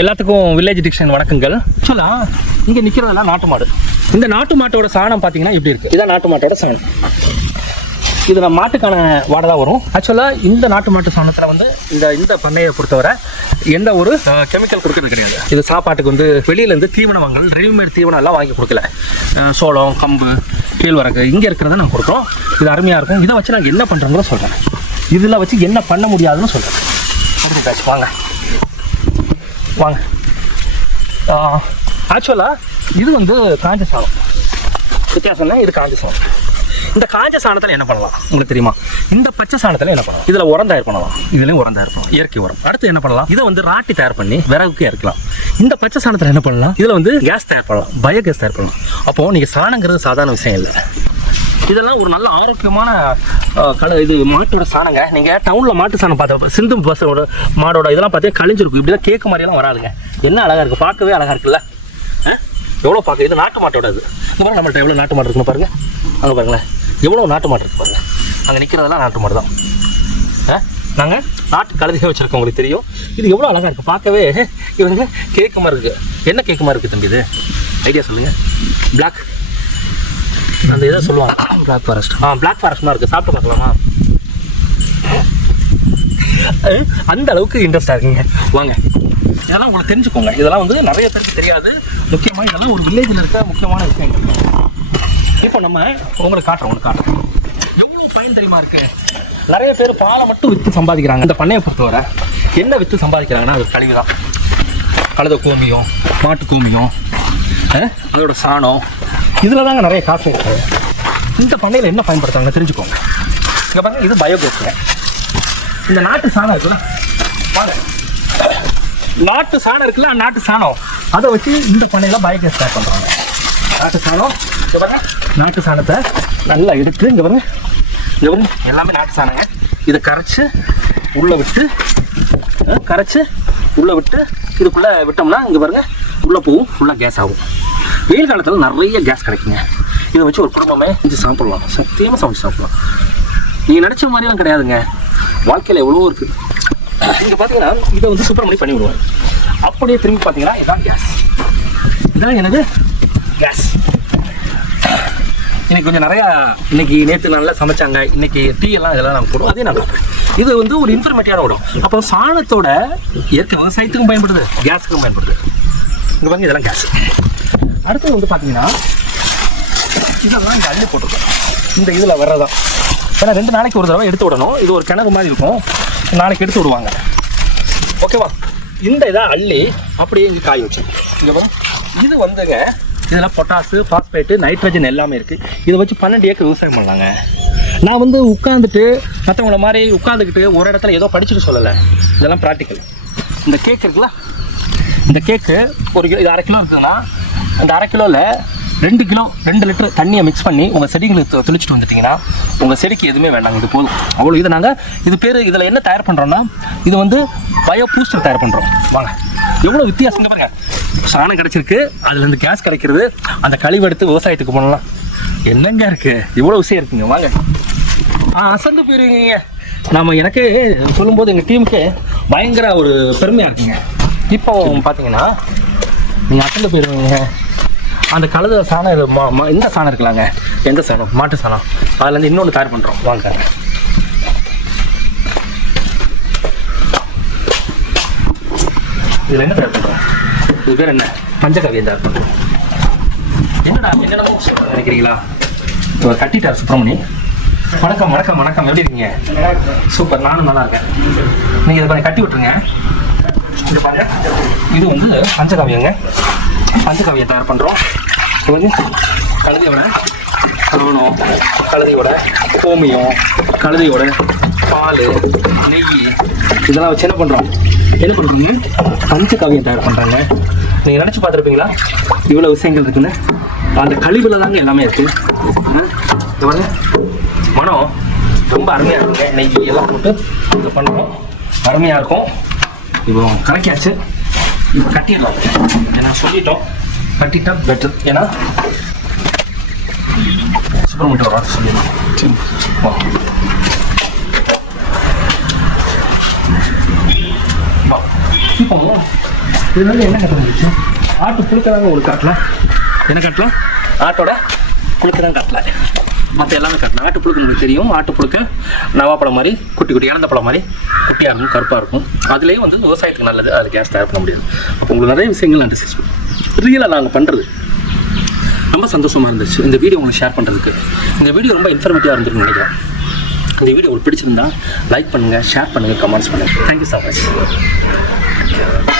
எல்லாத்துக்கும் village diction வணக்கங்கள். ஆக்சுவலாக இங்கே நிற்கிறதெல்லாம் நாட்டு மாடு. இந்த நாட்டு மாட்டோட சாணம் பார்த்தீங்கன்னா இப்படி இருக்குது இதான் நாட்டு மாட்டோட சாணம். இது நம்ம மாட்டுக்கான வாடை தான் வரும். ஆக்சுவலாக இந்த நாட்டு மாட்டு சாணத்தில் வந்து இந்த இந்த பண்ணையை பொறுத்தவரை எந்த ஒரு கெமிக்கல் கொடுக்கறது கிடையாது. இது சாப்பாட்டுக்கு வந்து வெளியிலேருந்து தீவனங்கள் ரெடிமேட் தீவனம் எல்லாம் வாங்கி கொடுக்கல. சோளம் கம்பு கேழ்வரகு இங்கே இருக்கிறத நாங்கள் கொடுக்குறோம். இது அருமையாக இருக்கும். இதை வச்சு நாங்கள் என்ன பண்ணுறோங்களோ சொல்கிறேன் இதில் வச்சு என்ன பண்ண முடியாதுன்னு சொல்கிறேன் வாங்க. வாங்க. ஆக்சுவலாக இது வந்து காஞ்ச சாணம். வித்தியாசம்னா இது காஞ்ச சாணம். இந்த காஞ்ச சாணத்தில் என்ன பண்ணலாம்? உங்களுக்கு தெரியுமா? இந்த பச்சை சாணத்தில் என்ன பண்ணலாம்? இதில் உரம் தயார் பண்ணலாம். இதுலேயும் உரம் தயார் பண்ணலாம். இயற்கை உரம். அடுத்து என்ன பண்ணலாம்? இதை வந்து ராட்டி தயார் பண்ணி விறகுக்கு இறக்கலாம் இந்த பச்சை சாணத்தில் என்ன பண்ணலாம்? இதில் வந்து கேஸ் தயார் பண்ணலாம். பயோ கேஸ் தயார் பண்ணலாம். அப்போது நீங்கள் சாணங்கிறது சாதாரண விஷயம் இல்லை. இதெல்லாம் ஒரு நல்ல ஆரோக்கியமான கல இது மாட்டோட சாணங்க. நீங்கள் டவுனில் மாட்டு சாணம் பார்த்த சிந்து பசோட மாடோட இதெல்லாம் பார்த்தீங்கன்னா கழிஞ்சிருக்கும். இப்படிலாம் கேக்கு மாதிரியெல்லாம் வராதுங்க. என்ன அழகாக இருக்குது பார்க்கவே அழகாக இருக்குல்ல? எவ்வளோ பார்க்க இது நாட்டு மாட்டோட இது இங்க பாருங்க நம்மள்ட்ட எவ்வளோ நாட்டு மாடு இருக்குன்னு பாருங்கள் அங்கே பாருங்களேன். எவ்வளோ நாட்டு மாடு இருக்கு பாருங்கள் அங்கே நிற்கிறதெல்லாம் நாட்டு மாடு தான் ஆ? நாங்கள் நாட்டு கழுதையாக வச்சுருக்கோம் உங்களுக்கு தெரியும். இது எவ்வளோ அழகாக இருக்குது பார்க்கவே இவங்க கேக்கு மாதிரி இருக்குது என்ன கேக்கு மாதிரி இருக்குது தம்பி இது? ஐடியா சொல்லுங்கள் பிளாக் அந்த இதை சொல்லுவாங்க. பிளாக் ஃபாரஸ்ட் ஆ பிளாக் ஃபாரஸ்ட் இருக்குது சாப்பிட்டு பார்க்கலாமா? அந்த அளவுக்கு இன்ட்ரெஸ்டாக இருக்குங்க. வாங்க. இதெல்லாம் உங்களுக்கு தெரிஞ்சுக்கோங்க. இதெல்லாம் வந்து நிறைய பேருக்கு தெரியாது. முக்கியமாக இதெல்லாம் ஒரு வில்லேஜில் இருக்க முக்கியமான விஷயங்கள். இப்போ நம்ம உங்களுக்கு காட்டுறோம் உங்களுக்கு காட்டுறோம். எவ்வளோ பயன் தெரியுமா இருக்கு? நிறைய பேர் பாலை மட்டும் விற்று சம்பாதிக்கிறாங்க. இந்த பண்ணையை பொறுத்தவரை என்ன விற்று சம்பாதிக்கிறாங்கன்னா அது கழிவு தான் கழுத கோமியம் மாட்டு கோமியம் அதோட சாணம் இதில் தாங்க நிறைய காசு இருக்கு. இந்த பண்ணையில் என்ன பயன்படுத்துறாங்க தெரிஞ்சுக்கோங்க. இங்கே பாருங்க இது பயோகேஸ். இந்த நாட்டு சாணம் இருக்குல்ல பாருங்க நாட்டு சாணம் இருக்குல்ல நாட்டு சாணம். அதை வச்சு இந்த பண்ணையில் பயோகேஸ் தயார் பண்ணுறாங்க நாட்டு சாணம் இங்கே பாருங்க நாட்டு சாணத்தை நல்லா எடுத்து இங்கே பாருங்க. இங்கே பாருங்க எல்லாமே நாட்டு சாணங்க. இதை கரைச்சு உள்ளே விட்டு கரைச்சி உள்ளே விட்டு இதுக்குள்ளே விட்டோம்னா இங்கே பாருங்க உள்ளே போகும் ஃபுல்லாக கேஸ் ஆகும். வெயில் காலத்தில் நிறைய கேஸ் கிடைக்குங்க. இதை வச்சு ஒரு குடும்பமே செஞ்சு சாப்பிடலாம். சத்தியமாக சமைச்சு சாப்பிடலாம். நீங்கள் நினச்ச மாதிரிலாம் கிடையாதுங்க. வாழ்க்கையில் எவ்வளோ இருக்குது இங்கே பார்த்தீங்கன்னா இதை வந்து சுப்பிரமணி பண்ணி விடுவாங்க அப்படியே திரும்பி பார்த்தீங்கன்னா இதான் கேஸ் இதான் எனது கேஸ் இன்னைக்கு கொஞ்சம் நிறையா இன்னைக்கு நேற்று நல்லா சமைச்சாங்க. இன்னைக்கு டீ எல்லாம் இதெல்லாம் நாங்கள் போடுவோம். அதே நல்லா இது வந்து ஒரு இன்ஃபர்மேட்டிவான விடும் அப்போ சாணத்தோட இயற்கை விவசாயத்துக்கும் பயன்படுது கேஸுக்கும் பயன்படுது. இங்கே பாருங்க இதெல்லாம் கேஸ் அடுத்து வந்து பார்த்தீங்கன்னா இதெல்லாம் இங்கே அள்ளி போட்டிருக்கோம். இந்த இதில் வர்றதான் ஏன்னா ரெண்டு நாளைக்கு ஒரு தடவை எடுத்து விடணும். இது ஒரு கிணறு மாதிரி இருக்கும். நாளைக்கு எடுத்து விடுவாங்க. ஓகேவா இந்த இதை அள்ளி அப்படியே இங்கே காய வச்சு இங்கே இது வந்துங்க இதில் பொட்டாசு பாஸ்பேட்டு நைட்ரஜன் எல்லாமே இருக்குது இதை வச்சு பன்னெண்டு ஏக்கர் விவசாயம் பண்ணலாங்க. நான் வந்து உட்காந்துட்டு மற்றவங்கள மாதிரி உட்காந்துக்கிட்டு ஒரு இடத்துல ஏதோ படிச்சுட்டு சொல்லலை. இதெல்லாம் ப்ராக்டிக்கல் இந்த கேக் இருக்குல்ல? இந்த கேக்கு ஒரு கிலோ இது அரை கிலோ இருக்குதுன்னா அந்த அரை கிலோவில் ரெண்டு கிலோ ரெண்டு லிட்டர் தண்ணியை மிக்ஸ் பண்ணி உங்கள் செடிங்களை துளிச்சிட்டு வந்துட்டிங்கன்னா வந்துட்டீங்கன்னா உங்கள் செடிக்கு எதுவுமே வேண்டாங்க இது போதும். அவ்வளோ இது நாங்கள் இது பேர் இதில் என்ன தயார் பண்ணுறோன்னா இது வந்து பயோ பூஸ்டர் தயார் பண்ணுறோம் வாங்க. எவ்வளோ வித்தியாசம் பாருங்க. சாணம் கிடச்சிருக்கு. அதுலேருந்து கேஸ் கிடைக்கிறது. அந்த கழிவு எடுத்து விவசாயத்துக்கு போனலாம் என்னங்க இருக்குது இவ்வளோ விஷயம் இருக்குங்க. வாங்க. ஆ அசந்து போயிருவீங்க நம்ம எனக்கு சொல்லும்போது எங்கள் டீமுக்கு பயங்கர ஒரு பெருமையாக இருக்குங்க. இப்போ பார்த்தீங்கன்னா நீங்கள் அசந்து போயிருவீங்க. அந்த கழுத சாணம் இது இந்த சாணம் இருக்கலாங்க. எந்த சாணம்? மாட்டு சாணம். அதுலேருந்து இன்னொன்று தயார் பண்ணுறோம் வாங்க. இதில் என்ன தயார் பண்ணுறோம் இது பேர் என்ன? பஞ்சகவியம் தயார் பண்ணுறோம் என்னடா என்னென்னமோ நினைக்கிறீங்களா? இவர் கட்டிட்டார் சுப்பிரமணி. வணக்கம் வணக்கம் வணக்கம். எப்படி இருக்கீங்க? சூப்பர். நானும் நல்லா இருக்கேன். நீங்கள் இதை கொஞ்சம் கட்டி விட்டுருங்க. இது பாருங்க இது வந்து பஞ்சகாவியங்க பஞ்சகாவியம் தயார் பண்ணுறோம் இது வந்து கழுதையோட சாணம் கழுதையோட கோமியம் கழுதையோட பால் நெய் இதெல்லாம் வச்சு என்ன பண்ணுறோம் என்ன பண்ணுறீங்க பஞ்சகாவியம் தயார் பண்ணுறாங்க நீங்கள் நினச்சி பார்த்துருப்பீங்களா? இவ்வளோ விஷயங்கள் இருக்குன்னு. அந்த கழிவுல தாங்க எல்லாமே இருக்குது இது வந்து மனம் ரொம்ப அருமையாக இருக்குங்க. நெய் எல்லாம் போட்டு இது பண்ணுவோம். அருமையாக இருக்கும். இப்போ கலக்கியாச்சு இப்போ கட்டிடலாம் ஏன்னா சொல்லிட்டோம். கட்டிட்டா பெட்டர் ஏன்னா சுப்பிரமணியம் ஒரு வார்த்தை சொல்லிடலாம். சரி. வா. வா இப்போ இதுல இருந்து என்ன கட்ட முடிச்சு ஆட்டு புழுக்க தாங்க உங்களுக்கு காட்டல. என்ன காட்டல? ஆட்டோட புழுக்க தான் காட்டல. மற்ற எல்லாமே காட்டலாம் ஆட்டு உங்களுக்கு தெரியும். ஆட்டு நவாப்பழம் மாதிரி குட்டி குட்டி இழந்த பழம் மாதிரி குட்டியாக இருக்கும் கருப்பாக இருக்கும். அதுலேயும் வந்து விவசாயத்துக்கு நல்லது. அது கேஸ் தயார் பண்ண முடியாது. அப்போ உங்களுக்கு நிறைய விஷயங்கள் நான் டிஸ்கஸ் ரியலாக நாங்கள் பண்ணுறது ரொம்ப சந்தோஷமாக இருந்துச்சு. இந்த வீடியோ உங்களுக்கு ஷேர் பண்ணுறதுக்கு இந்த வீடியோ ரொம்ப இன்ஃபர்மேட்டிவாக இருந்திருக்குன்னு நினைக்கிறேன். இந்த வீடியோ உங்களுக்கு பிடிச்சிருந்தா லைக் பண்ணுங்கள் ஷேர் பண்ணுங்கள் கமெண்ட்ஸ் பண்ணுங்கள் தேங்க்யூ ஸோ மச்